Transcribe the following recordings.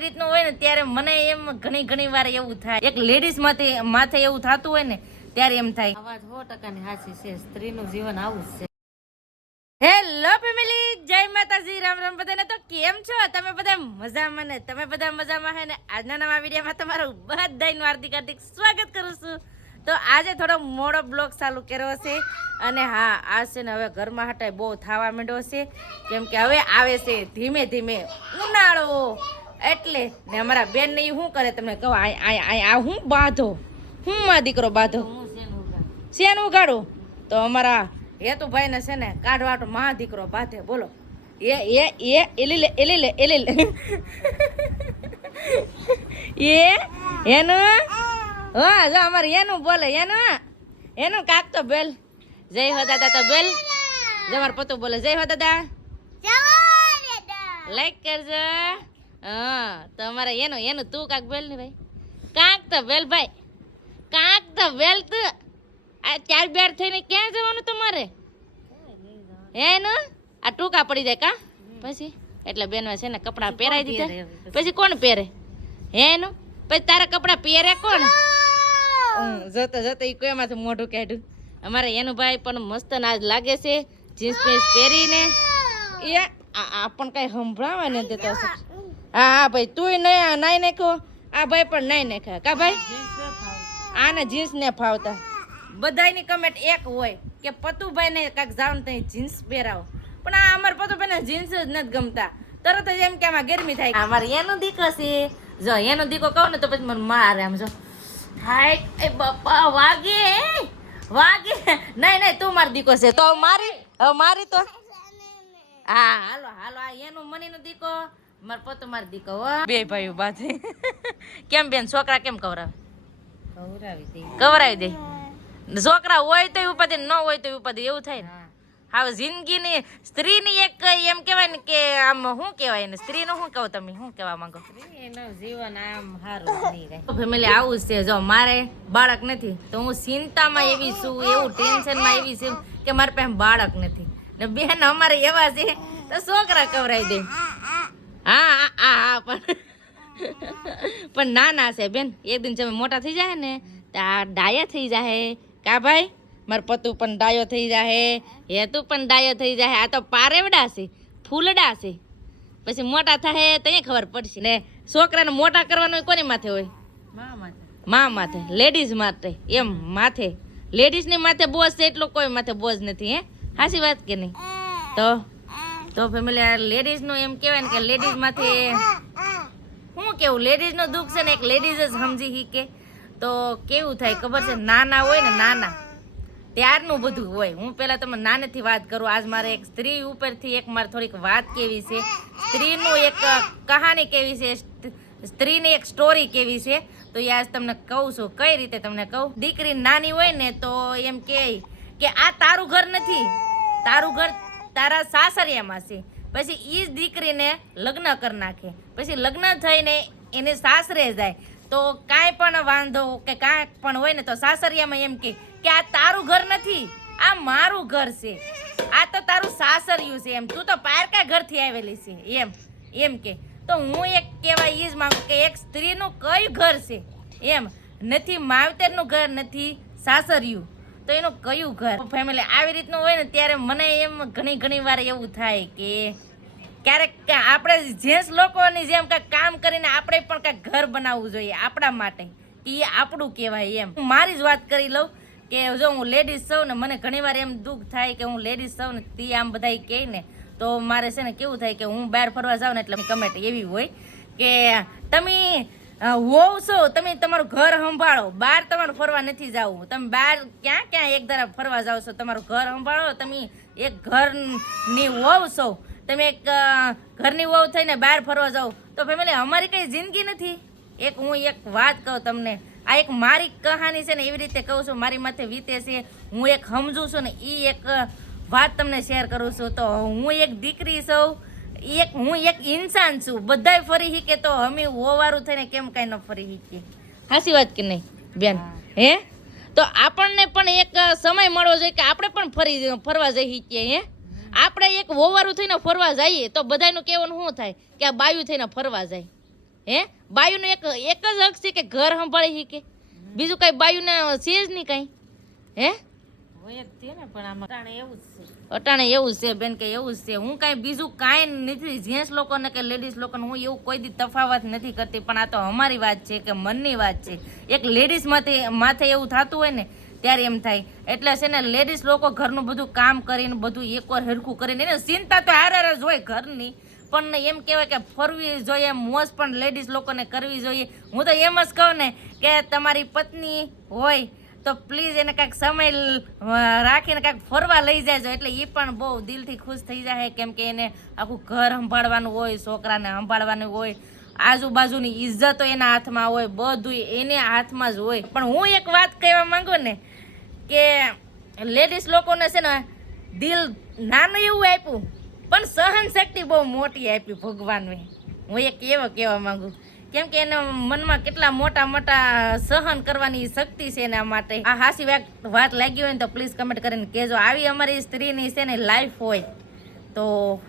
આવી રીતનું હોય ને ત્યારે મને એમ ઘણી વાર એવું થાય, એક લેડીઝ માથે એવું થતું હોય ને ત્યારે એમ થાય. અવાજ 100% ની સાચી છે, સ્ત્રીનું જીવન આવું જ છે. હેલો ફેમિલી, જય માતાજી, રામ રામ બધાને. તો કેમ છો તમે બધા? મજામાં ને? તમે બધા મજામાં હે ને? આજના નવા વિડીયોમાં તમારું બધાનું હાર્દિક સ્વાગત કરું છું. તો આજે થોડો મોડો બ્લોગ ચાલુ કર્યો છે અને હા, આ છે ને હવે ઘરમાં હટાય બહુ થવા માંડ્યો છે, કેમ કે હવે આવે છે ધીમે ધીમે ઉનાળો. એટલે ને અમારા બેન ને શું કરે તમને કહો, આ હું બાંધો, હું માં દીકરો બાંધો શેનું ઉગાડું. તો અમારા હેતુભાઈ ને છે ને કાઢવાટો માં દીકરો બાંધે. બોલો એનું હા જો અમારે એનું બોલે, એનું કાક તો બેલ જય હો દાદા. તો બેલ જો અમાર પતું બોલે જય હો દાદા, લાઈક કરજો. હા તો અમારે એનું તું કાક બેલ ને ભાઈ, કાક તો બેલ ભાઈ, કાક તો બેલ. તું આ ચાર બેર થઈને ક્યાં જવાનું તમારે? એનું આ ટૂંકા પડી જાય કા પછી, એટલે બેનો છે ને કપડા પહેરાઈ દીધા, પછી કોણ પહેરે એનું? પછી તારા કપડા પહેરે કોણ? જોતા જોતા એ કોઈ માંથી મોઢું કાઢ્યું. અમારે એનું ભાઈ પણ મસ્ત નાજ લાગે છે જીન્સ પીસ પહેરીને. એ આ પણ કઈ સંભળાવે ને દેતો. હા હા ભાઈ, તું નાઈ નાખ્યો, આ ભાઈ પણ નાઈ નાખ્યા કા ભાઈ? આને જીન્સ ને ફાવતા. બધાની કમેન્ટ એક હોય કે પતુભાઈ ને કાંક જાવ ને ત્યાં જીન્સ પહેરાવો, પણ આ અમારે પતુભાઈ ને જીન્સ જ નથી ગમતા. તરત જ એમ કે આમાં ગરમી થાય. અમારે એનો દીકો છે, જો એનો દીકો કહું ને તો પછી મને મારે. આમ જો હાય એ બાપા, વાગે વાગે. નહીં તું મારો દીકો છે તો મારી તો હા હાલો હાલો. આ એનું મની નો દીકો, મારો પતો મારો દીકો. બે ભાઈઓ બાજે કેમ બેન છોકરા કેમ કવરાવે? કવરાવી દે. છોકરા હોય તો ઉપાધિ, ન હોય તો ઉપાધિ, એવું થાય ને. હવે જિંદગીની સ્ત્રીની એક એમ કહેવાય ને કે આમ શું કહેવાય ને, સ્ત્રીનું શું કહો તમે, શું કહેવા માંગો? જીવન આમ સારું નહીં રહે. ફેમિલી આવું જ છે. જો મારે બાળક નથી તો હું ચિંતામાં એવી છું, એવું ટેન્શનમાં એવી છું કે મારી પાસે બાળક નથી. ને બેન અમારે એવા છે તો છોકરા કવરાઈ દે. હા હા હા પણ નાના છે બેન, એક દિન તમે મોટા થઈ જાય ને તો આ ડાયા થઈ જાય કા ભાઈ? માર પતુ પણ ડાયો થઈ જાય, હેતુ પણ ડાયો થઈ જાય. આ તો પારેવડા છે, ફૂલડા છે. પછી મોટા થાય તો ખબર પડશે ને. છોકરાને મોટા કરવાનું કોની માથે હોય? માં માથે, લેડીઝ માથે. એમ માથે લેડીઝની માથે બોજ છે, એટલો કોઈ માથે બોજ નથી. હે સાચી વાત કે નહીં? તો ફેમિલી આ લેડીઝનું એમ કહેવાય ને કે લેડીઝ માથે શું કેવું, લેડીઝનું દુઃખ છે ને એક લેડીઝ જ સમજી શીખે. તો કેવું થાય ખબર છે, નાના હોય ને નાના ત્યારનું બધું હોય. હું પહેલા તમે નાનેથી વાત કરું. આજ મારે એક સ્ત્રી ઉપરથી એક મારે થોડીક વાત કેવી છે, સ્ત્રીનું એક કહાની કેવી છે, સ્ત્રીની એક સ્ટોરી કેવી છે. તો એ આજ તમને કહું છું. કઈ રીતે તમને કહું? દીકરી નાની હોય ને તો એમ કે આ તારું ઘર નથી, તારું ઘર તારા સાસરિયામાં છે. પછી એ જ દીકરીને લગ્ન કરી નાખે. પછી લગ્ન થઈને એને સાસરે જાય તો કાંઈ પણ વાંધો કે કાંઈ પણ હોય ને તો સાસરિયામાં એમ કે આ તારું ઘર નથી, આ મારું ઘર છે, આ તો તારું સાસરિયું છે. એમ તું તો પારકા ઘરથી આવેલી છે એમ કે. તો હું એક કહેવાય એ જ માંગુ કે એક સ્ત્રીનું કયું ઘર છે? એમ નથી માવતરનું ઘર, નથી સાસરિયું, તો એનું કયું ઘર? ફેમિલી આવી રીતનું હોય ને ત્યારે મને એમ ઘણી વાર એવું થાય કે ક્યારેક આપણે જેન્ટ્સ લોકોની જેમ કાંઈક કામ કરીને આપણે પણ કાંઈક ઘર બનાવવું જોઈએ આપણા માટે, કે એ આપણું કહેવાય. એમ હું મારી જ વાત કરી લઉં કે જો હું લેડીઝ છું ને, મને ઘણીવાર એમ દુઃખ થાય કે હું લેડીઝ છું ને તે આમ બધા કહે ને તો મારે છે ને કેવું થાય કે હું બહાર ફરવા જાઉં ને એટલે કમેન્ટ એવી હોય કે તમે હોવ છો, તમે તમારું ઘર સંભાળો, બહાર તમારું ફરવા નથી જવું. તમે બહાર ક્યાં એક ધારા ફરવા જાઓ છો, તમારું ઘર સંભાળો. તમે એક ઘરની હોવ છો, તમે એક ઘરની વહુ થઈને બહાર ફરવા જાઓ. તો ફેમિલી અમારી કઈ જિંદગી નથી. હું એક વાત કહું તમને, આ એક મારી કહાની છે ને એવી રીતે કહું છું, મારી માથે વીતે છે, હું એક સમજું છું ને એ એક વાત તમને શેર કરું છું. તો હું એક દીકરી છું, હું એક ઇન્સાન છું. બધાય ફરી શીખે તો અમે હોવારું થઈને કેમ કાંઈ ન ફરી શીખીએ? સાચી વાત કે નહીં બેન? હે તો આપણને પણ એક સમય મળવો જોઈએ કે આપણે પણ ફરવા જઈ શીખીએ. હે આપણે એક વોવારું થઈને ફરવા જઈએ તો બધાનું કહેવાનું શું થાય કે આ બાયું થઈને ફરવા જાય. હે બાયુનો એક જ હક છે કે ઘર સંભાળી શીખે, બીજું કઈ બાયુને છે જ નહીં કઈ. હે હોય જ તે ને, પણ આમાં અટાણે એવું જ છે. અટાણે એવું જ છે બેન કે એવું જ છે. હું કાંઈ બીજું કાંઈ નથી જેન્ટ્સ લોકોને કે લેડીઝ લોકોને હું એવું કોઈ દી તફાવત નથી કરતી, પણ આ તો અમારી વાત છે કે મનની વાત છે. એક લેડીઝ માથે એવું થતું હોય ને ત્યારે એમ થાય. એટલે છે ને લેડીઝ લોકો ઘરનું બધું કામ કરીને બધું એકવાર હરખું કરીને એને ચિંતા તો હારે જ હોય ઘરની, પણ એમ કહેવાય કે ફરવી જોઈએ, મોજ પણ લેડીઝ લોકોને કરવી જોઈએ. હું તો એમ જ કહું ને કે તમારી પત્ની હોય તો પ્લીઝ એને કાંઈક સમય રાખીને કાંઈક ફરવા લઈ જાયજો, એટલે એ પણ બહુ દિલથી ખુશ થઈ જાય. કેમ કે એને આખું ઘર સંભાળવાનું હોય, છોકરાને સંભાળવાનું હોય, આજુબાજુની ઇજ્જતો એના હાથમાં હોય, બધું એને હાથમાં જ હોય. પણ હું એક વાત કહેવા માંગુ ને કે લેડીઝ લોકોને છે ને દિલ નાનું એવું આપ્યું, પણ સહન શક્તિ બહુ મોટી આપી ભગવાને. હું એક એવો કહેવા માંગુ, કેમ કે એના મનમાં કેટલા મોટા મોટા સહન કરવાની શક્તિ છે એના માટે. આ હાસી વાત લાગી હોય ને તો પ્લીઝ કમેન્ટ કરીને કહેજો. આવી અમારી સ્ત્રીની છે ને લાઈફ હોય તો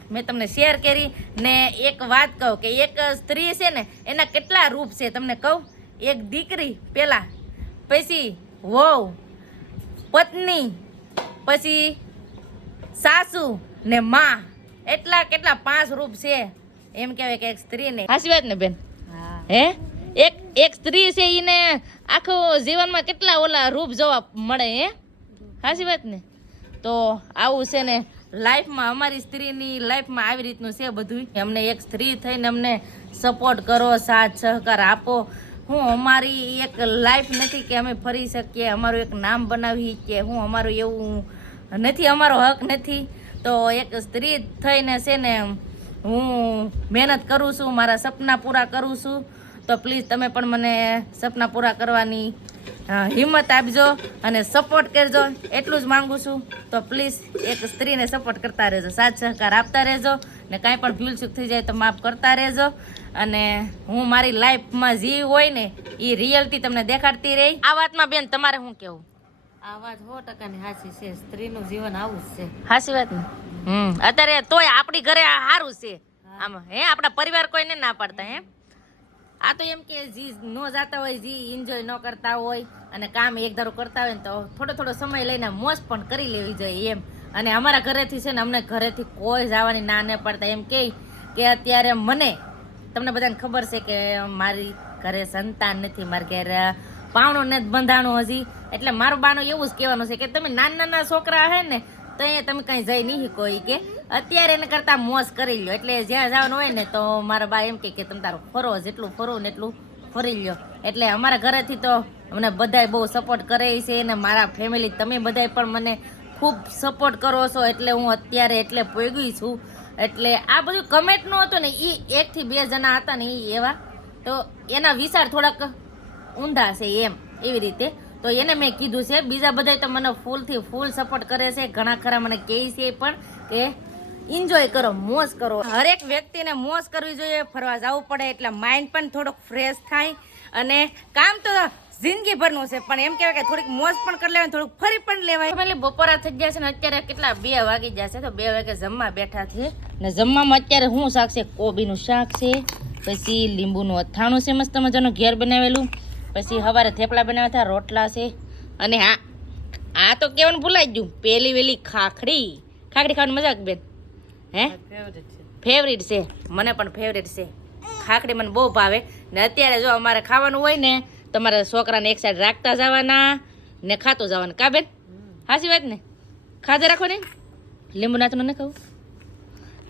મેં તમને શેર કરી. ને એક વાત કહું કે એક સ્ત્રી છે ને એના કેટલા રૂપ છે તમને કહું. એક દીકરી પહેલાં, પછી વહુ, પત્ની, પછી સાસુ ને માં, એટલા કેટલા 5 રૂપ છે એમ કહેવાય કે એક સ્ત્રીને. હાસી વાત ને બેન? હે એક સ્ત્રી છે એને આખું જીવનમાં કેટલા ઓલા રૂપ જોવા મળે. હે સાચી વાત ને? તો આવું છે ને લાઈફમાં, અમારી સ્ત્રીની લાઈફમાં આવી રીતનું છે બધું. અમને એક સ્ત્રી થઈને અમને સપોર્ટ કરો, સાથ સહકાર આપો. હું અમારી એક લાઈફ નથી કે અમે ફરી શકીએ, અમારું એક નામ બનાવી શકીએ, હું અમારું એવું નથી, અમારો હક નથી. તો એક સ્ત્રી થઈને છે ને હું મહેનત કરું છું, મારા સપના પૂરા કરું છું. તો પ્લીઝ તમે પણ મને સપના પૂરા કરવાની હિંમત આપજો અને સપોર્ટ કરજો, એટલું જ માંગુ છું. તો પ્લીઝ એક સ્ત્રીને સપોર્ટ કરતા રહેજો, સાથ સહકાર આપતા રહેજો, ને કાંઈ પણ ભૂલ ચૂક થઈ જાય તો માફ કરતા રહેજો. અને હું મારી લાઈફમાં જે હોય ને એ રિયલિટી તમને દેખાડતી રહી. આ વાતમાં બેન તમારે શું કહેવું? આ વાત 100% સાચી છે. સ્ત્રીનું જીવન આવું જ છે. સાચી વાત ને? અત્યારે તોય આપણી ઘરે સારું છે આમાં. હે આપણા પરિવાર કોઈને ના પાડતા. હે આ તો એમ કે જી નો જાતા હોય, જી એન્જોય ન કરતા હોય અને કામ એક ધારું કરતા હોય ને તો થોડો સમય લઈને મોજ પણ કરી લેવી જોઈએ એમ. અને અમારા ઘરેથી છે ને અમને ઘરેથી કોઈ જવાની ના ન પડતા. એમ કે અત્યારે મને, તમને બધાને ખબર છે કે મારી ઘરે સંતાન નથી, મારા ઘરે પાવણું નથી બંધાણું હજી. એટલે મારું બાનું એવું જ કહેવાનું છે કે તમે નાના છોકરા હે ને તો અહીંયા તમે કાંઈ જઈ નહીં શકો, કે અત્યારે એને કરતાં મોજ કરી લો. એટલે જ્યાં જવાનું હોય ને તો મારા બા એમ કે તમે તારું ફરો, જેટલું ફરો ને એટલું ફરી લ્યો. એટલે અમારા ઘરેથી તો મને બધાય બહુ સપોર્ટ કરે છે અને મારા ફેમિલી તમે બધાય પણ મને ખૂબ સપોર્ટ કરો છો. એટલે હું અત્યારે એટલે પોગી છું. એટલે આ બધું કમેન્ટનું હતું ને એ 1 થી 2 જણા હતા ને એ એવા, તો એના વિચાર થોડાક ઊંધા છે એમ, એવી રીતે. તો એને મેં કીધું છે. બીજા બધા તો મને ફૂલથી ફૂલ સપોર્ટ કરે છે. ઘણા ખરા મને કહે છે પણ કે એન્જોય કરો, મોજ કરો. હરેક વ્યક્તિને મોજ કરવી જોઈએ, ફરવા જવું પડે એટલે માઇન્ડ પણ થોડુંક ફ્રેશ થાય. અને કામ તો જિંદગી ભરનું છે, પણ એમ કહેવાય કે થોડીક મોજ પણ કરી લેવાય, થોડુંક ફરી પણ લેવાય. એટલે બપોરા થઈ ગયા છે ને અત્યારે કેટલા 2 વાગી ગયા છે. તો 2 વાગે જમવા બેઠા છે ને જમવામાં અત્યારે શું શાક છે? કોબીનું શાક છે, પછી લીંબુનું અથાણું છે મસ્ત મજાનું ઘેર બનાવેલું, પછી સવારે થેપલા બનાવ્યા હતા, રોટલા છે. અને આ તો કહેવાનું ભૂલાઈ ગયું, પેલી વેલી ખાખડી ખાવાની મજાક બેન? હે ફેવરિટ છે, મને પણ ફેવરિટ છે ખાખડી, મને બહુ ભાવે. ને અત્યારે જો અમારે ખાવાનું હોય ને તમારે છોકરાને એક સાઈડ રાખતા જવાના ને ખાતું જવાનું. કા બેન? સાચી વાત ને? ખાધે રાખો ને, લીંબુ નાચનું ને ખાવું.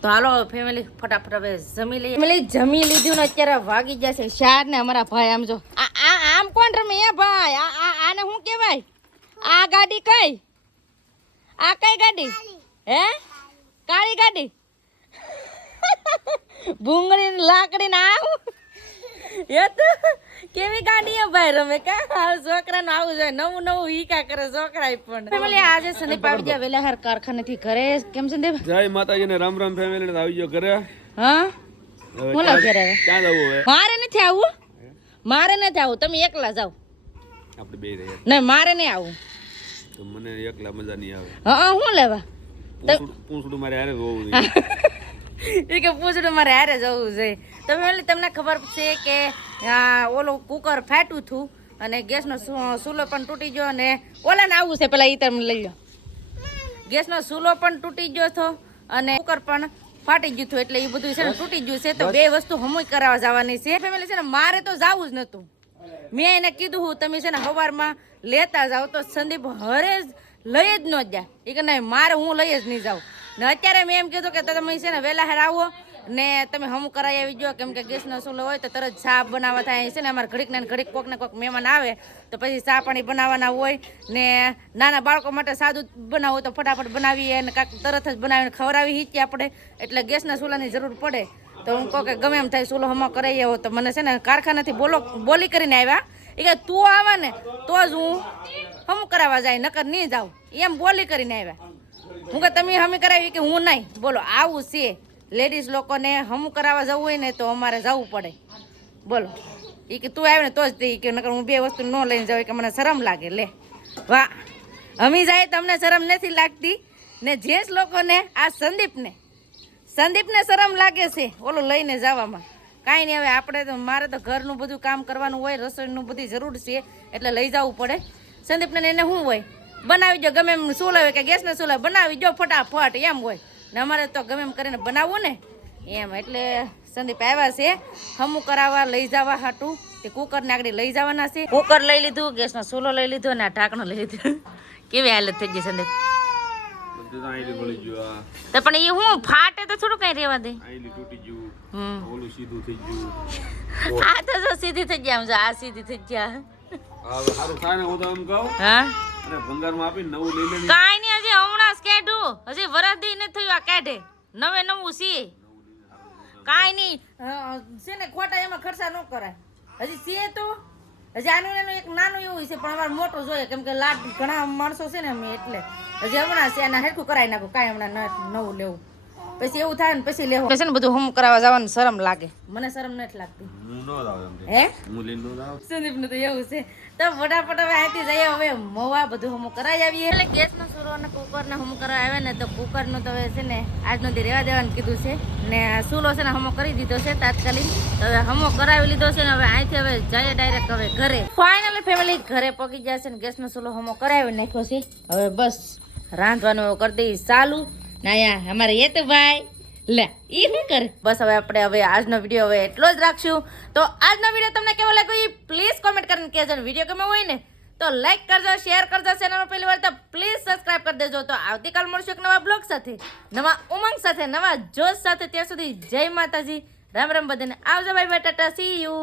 તો હાલો ફેમિલી ફટાફટ હવે જમી લઈએ. ફેમિલી જમી લીધું ને અત્યારે વાગી જશે 4 ને અમારા ભાઈ આમ જો આમ કોણ રમે? એ ભાઈ આને શું કહેવાય? આ ગાડી કઈ? આ કઈ ગાડી? હે કાળી ગાડી? ભૂંગળી લાકડી ને આવું એ તો કેવી ગાડી એ ભાઈ રમે? કા છોકરાનું આવું જોઈએ, નવું હીકા કરે છોકરા પણ. ફેમિલી આજે સંદીપ આવી ગયા વેલા હાર કારખાનેથી ઘરે. કેમ સંદીપ? જય માતાજી ને રામ રામ ફેમિલી. આવી ગયો ઘરે. હા હું લાવ ઘરે. ક્યાં જવું હવે? મારે નથી આવું, મારે નથી આવું, તમે એકલા જાઓ. આપણે બે રહ્યા. નહીં મારે નહીં આવું. તો મને એકલા મજા નહીં આવે. હા હું લેવા? પૂંછડું મારે હારે જોવું જોઈએ. એ કે પૂછડું મારે હારે જવું છે. તો ફેમિલી તમને ખબર છે કે ઓલું કુકર ફાટ્યું હતું અને ગેસનો ચૂલો પણ તૂટી ગયો અને ઓલાને આવું છે પેલા એ તમે લઈ લો. ગેસનો ચૂલો પણ તૂટી ગયો હતો અને કુકર પણ ફાટી ગયું હતું એટલે એ બધું છે ને તૂટી ગયું છે. તો બે વસ્તુ હમુય કરાવવા જવાની છે ફેમિલી. છે ને મારે તો જવું જ નહોતું. મેં એને કીધું હું તમે છે ને સવારમાં લેતા જાઓ તો સંદીપ હરે જ લઈ જ ન જાય. એ કે નહીં મારે હું લઈ જ નહીં જાઉં ને અત્યારે મેં એમ કીધું કે તમે છે ને વહેલા હેર આવો ને તમે હમ કરાવી આવી જો કેમ કે ગેસનો ચૂલો હોય તો તરત ચા બનાવવા થાય છે ને. અમારે ઘડીક ને ઘડીક કોક ને કોક મહેમાન આવે તો પછી ચા પાણી બનાવવાના હોય ને નાના બાળકો માટે સાદું બનાવવું હોય તો ફટાફટ બનાવીએ અને કાંક તરત જ બનાવીને ખવડાવી હીચીએ આપણે. એટલે ગેસના ચૂલાની જરૂર પડે તો હું કહું કે ગમે એમ થાય ચૂલો હમો કરાવી આવો. તો મને છે ને કારખાનાથી બોલી કરીને આવ્યા એ કે તું આવે ને તો જ હું હમ કરાવવા જાય નકર નહીં જાઉં એમ બોલી કરીને આવ્યા. હું કે તમે હમી કરાવી કે હું નહીં. બોલો આવું છે લેડીઝ લોકોને હમું કરાવવા જવું હોય ને તો અમારે જવું પડે. બોલો એ કે તું આવે ને તો જ તે કે નકર હું બે વસ્તુ ન લઈને જાઉં કે મને શરમ લાગે. લે વાહ હમી જાય તમને શરમ નથી લાગતી ને જેન્ટ્સ લોકોને આ સંદીપને શરમ લાગે છે ઓલું લઈને જવામાં. કાંઈ નહીં હવે આપણે તો મારે તો ઘરનું બધું કામ કરવાનું હોય રસોઈનું બધી જરૂર છે એટલે લઈ જવું પડે. સંદીપને એને શું હોય બનાવી જો ગમે એમ ચૂલો હોય કે ગેસને ચૂલો બનાવી જો ફટાફટ એમ હોય ને અમારે તો ગમે એમ કરીને બનાવવું ને એમ. એટલે સંદીપ આવ્યા છે હમું કરાવવા લઈ જવા હાટું તે કુકરને આગળ લઈ જવાના છે. કુકર લઈ લીધું ગેસનો ચૂલો લઈ લીધો અને આ ઢાંકણું લઈ લીધું. કેવી હાલત થઈ ગઈ સંદીપ? બધું આઈલી ગળી ગયું તો પણ એ હું ફાટે તો થોડું કઈ રહેવા દે. આઈલી તૂટી ગયું ઓલું સીધું થઈ ગયું. આ તો જો સીધી થઈ ગયા. આમ જો આ સીધી થઈ ગયા. હવે સારું થાય ને હું તો એમ કહું હા અને ભંગારમાં આપીને નવું લઈ લેની. કાઈ નહીં હજી હમણાં જ કાઢું. હજી વરદી નથી થયું આ કાઢે નવું છે. કાઈ નહીં છે ને ખોટા એમાં ખર્ચા ન કરાય. હજી છે તો હજી આનું એનું એક નાનું એવું છે પણ અમારે મોટું જોઈએ કેમ કે લાડ ઘણા માણસો છે ને અમે એટલે હજી હમણાં છે એના હેરખું કરાવી નાખું. કાંઈ હમણાં નવું લેવું પછી એવું થાય ને પછી લેવું. પછી ને બધું હમ કરાવવા જવાનું શરમ લાગે. મને શરમ નથી લાગતી. હું ન જાવ એમ હે હું લઈને ન જાવ. સંદીપનું તો એવું છે. તો ફટાફટ હવે અહીંથી જઈએ હવે મોવા બધું હમું કરાવી આવીએ. એટલે ગેસનો ચૂલો અને કુકરને હમું કરાવી આવે ને તો કુકરનું તો હવે છે ને આજનો દી રહેવા દેવાનું કીધું છે ને ચૂલો છે ને હમો કરી દીધો છે તાત્કાલિક. તો હવે હમો કરાવી લીધો છે ને હવે અહીંથી હવે જઈએ ડાયરેક્ટ હવે ઘરે. ફાઇનલી ફેમિલી ઘરે પગી જશે ને ગેસનો ચૂલો હમો કરાવી નાખ્યો છે. હવે બસ રાંધવાનું એવું કરી દઈ ચાલુ. ના યા અમારે એ તો ભાઈ લે ઈ શું કરે. બસ હવે આપણે હવે આજનો વિડીયો હવે એટલો જ રાખશું. તો આજનો વિડીયો તમને કેવો લાગ્યો એ પ્લીઝ કોમેન્ટ કરીને કહેજો. વિડીયો ગમ્યો હોય ને તો લાઈક કરજો, શેર કરજો. ચેનલમાં પહેલી વાર તો પ્લીઝ સબસ્ક્રાઇબ કરી દેજો. તો આવતીકાલ મળશું એક નવા બ્લોગ સાથે, નવા ઉમંગ સાથે, નવા જોશ સાથે. ત્યાં સુધી જય માતાજી, રામ રામ બધાને. આવજો bye bye, Tata, C you.